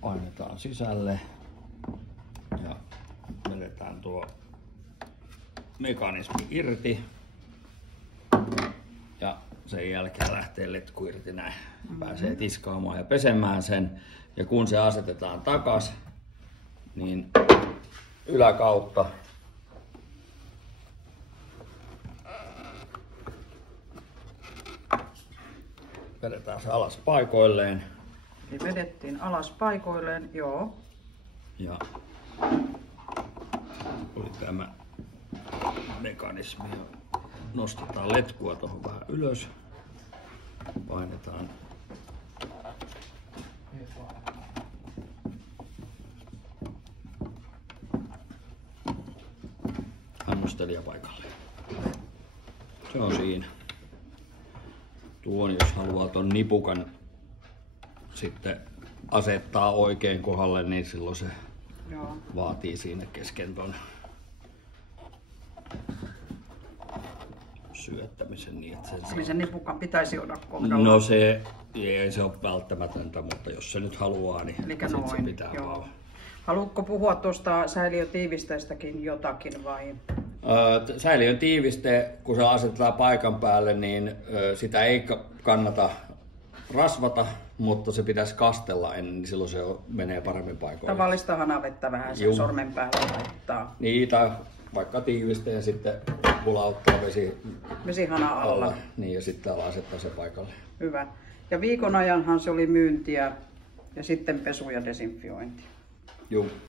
painetaan sisälle ja vedetään tuo mekanismi irti ja sen jälkeen lähtee letku irti näin. Pääsee tiskaamaan ja pesemään sen ja kun se asetetaan takas, niin yläkautta vedetään se alas paikoilleen. Eli vedettiin alas paikoilleen, joo. Ja oli tämä mekanismi. Nostetaan letkua tuohon vähän ylös. Painetaan annostelija paikalle. Se on siinä. Tuon jos haluaa ton nipukan sitten asettaa oikein kohdalle, niin silloin se vaatii siinä kesken ton syöttämisen niin, että sen nipukan pitäisi olla kohdalla. No se ei se ole välttämätöntä, mutta jos se nyt haluaa, niin sit se pitää vaan. Haluatko puhua tuosta säiliötiivisteestäkin jotakin vai? Säiliön tiiviste, kun se asetetaan paikan päälle, niin sitä ei kannata rasvata, mutta se pitäisi kastella ennen, niin silloin se menee paremmin paikoille. Tavallista hanavettä vähän sen sormen päälle laittaa. Niin, tai vaikka tiivisteen sitten pulauttaa vesihana alla. Niin, ja sitten asettaa se paikalle. Hyvä. Ja viikon ajanhan se oli myyntiä ja sitten pesu ja desinfiointi. Joo.